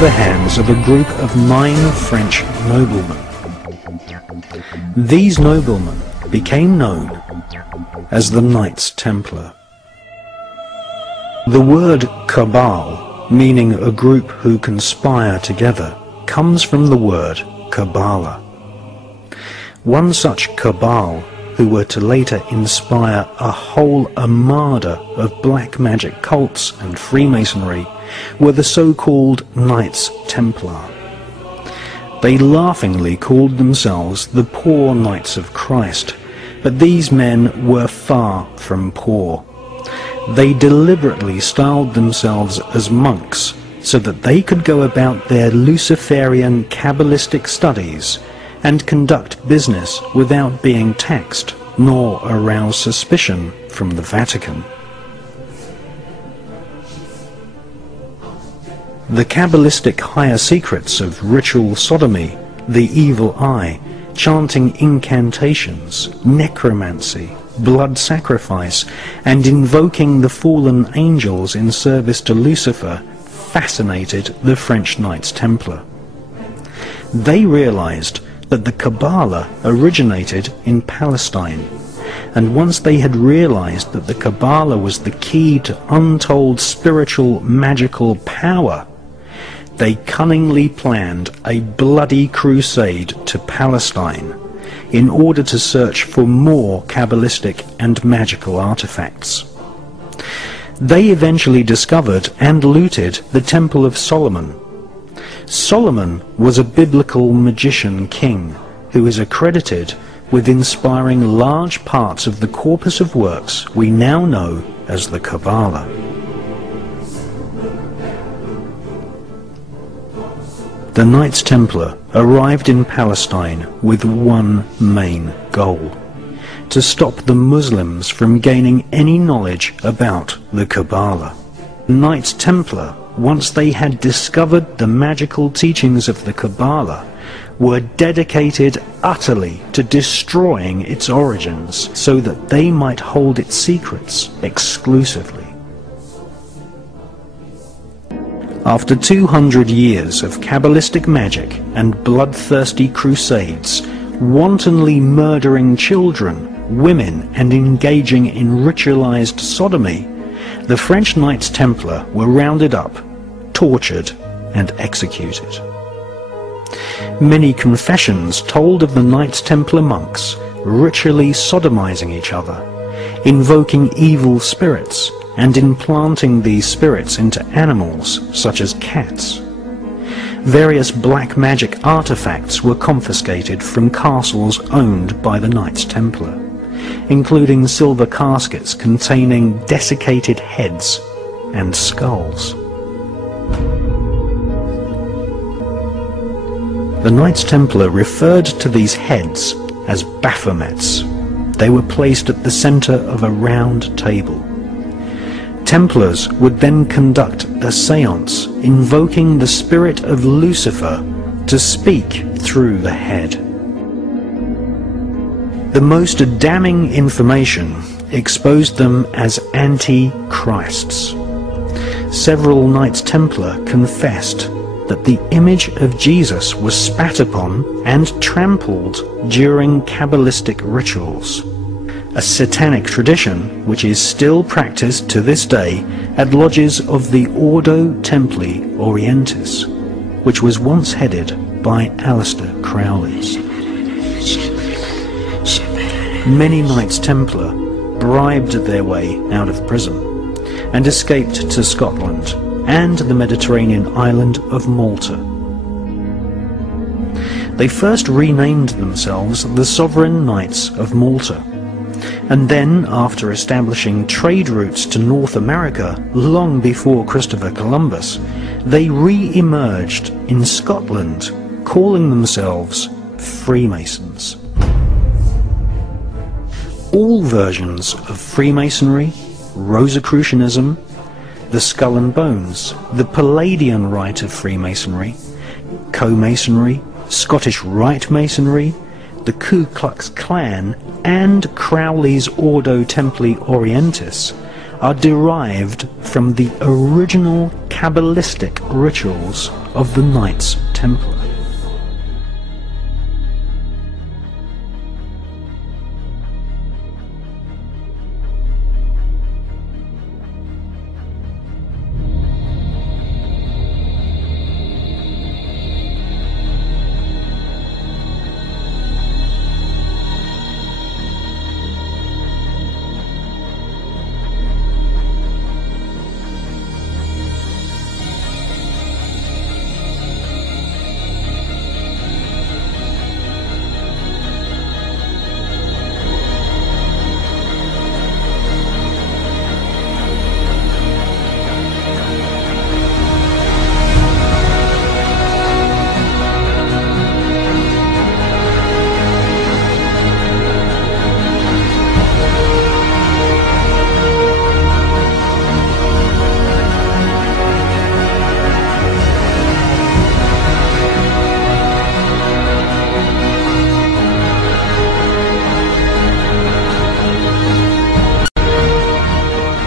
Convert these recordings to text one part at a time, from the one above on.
the hands of a group of 9 French noblemen. These noblemen became known as the Knights Templar. The word cabal, meaning a group who conspire together, comes from the word Kabbalah. One such cabal, who were to later inspire a whole armada of black magic cults and Freemasonry, were the so-called Knights Templar. They laughingly called themselves the Poor Knights of Christ, but these men were far from poor. They deliberately styled themselves as monks so that they could go about their Luciferian Kabbalistic studies and conduct business without being taxed nor arouse suspicion from the Vatican. The Kabbalistic higher secrets of ritual sodomy, the evil eye, chanting incantations, necromancy, blood sacrifice, and invoking the fallen angels in service to Lucifer fascinated the French Knights Templar. They realized that the Kabbalah originated in Palestine, and once they had realized that the Kabbalah was the key to untold spiritual magical power, they cunningly planned a bloody crusade to Palestine in order to search for more Kabbalistic and magical artifacts. They eventually discovered and looted the Temple of Solomon. Solomon was a biblical magician king who is accredited with inspiring large parts of the corpus of works we now know as the Kabbalah. The Knights Templar arrived in Palestine with one main goal: to stop the Muslims from gaining any knowledge about the Kabbalah. The Knights Templar, once they had discovered the magical teachings of the Kabbalah, were dedicated utterly to destroying its origins so that they might hold its secrets exclusively. After 200 years of Kabbalistic magic and bloodthirsty crusades, wantonly murdering children, women, and engaging in ritualized sodomy, the French Knights Templar were rounded up, tortured, and executed. Many confessions told of the Knights Templar monks ritually sodomizing each other, invoking evil spirits, and implanting these spirits into animals such as cats. Various black magic artifacts were confiscated from castles owned by the Knights Templar, including silver caskets containing desiccated heads and skulls. The Knights Templar referred to these heads as Baphomets. They were placed at the center of a round table. Templars would then conduct a séance invoking the spirit of Lucifer to speak through the head. The most damning information exposed them as anti-Christs. Several Knights Templar confessed that the image of Jesus was spat upon and trampled during Kabbalistic rituals, a satanic tradition which is still practiced to this day at lodges of the Ordo Templi Orientis, which was once headed by Aleister Crowley. Many Knights Templar bribed their way out of prison and escaped to Scotland and the Mediterranean island of Malta. They first renamed themselves the Sovereign Knights of Malta, and then, after establishing trade routes to North America long before Christopher Columbus, they re-emerged in Scotland, calling themselves Freemasons. All versions of Freemasonry, Rosicrucianism, the Skull and Bones, the Palladian Rite of Freemasonry, Co-Masonry, Scottish Rite Masonry, the Ku Klux Klan, and Crowley's Ordo Templi Orientis are derived from the original Kabbalistic rituals of the Knights Templar.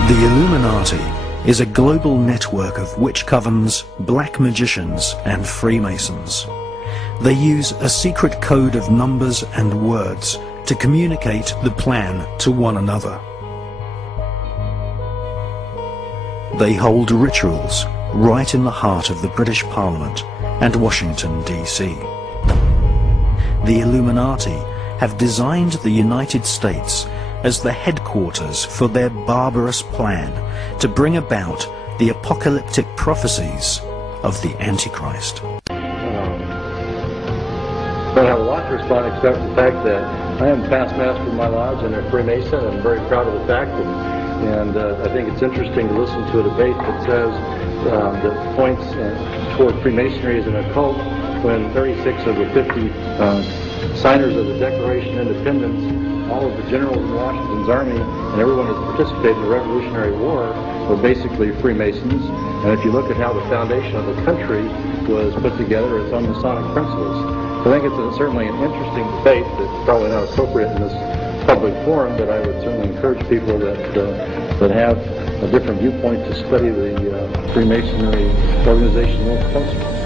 The Illuminati is a global network of witch covens, black magicians, and Freemasons. They use a secret code of numbers and words to communicate the plan to one another. They hold rituals right in the heart of the British Parliament and Washington, D.C. The Illuminati have designed the United States as the headquarters for their barbarous plan to bring about the apocalyptic prophecies of the Antichrist. I have a lot to respond except the fact that I am past master of my lodge and a Freemason, and I'm very proud of the fact. And I think it's interesting to listen to a debate that says that points toward Freemasonry as an occult when 36 of the 50 signers of the Declaration of Independence, all of the generals in Washington's army, and everyone who participated in the Revolutionary War were basically Freemasons. And if you look at how the foundation of the country was put together, it's on Masonic principles. So I think it's certainly an interesting debate that's probably not appropriate in this public forum, but I would certainly encourage people that have a different viewpoint to study the Freemasonry organization more closely.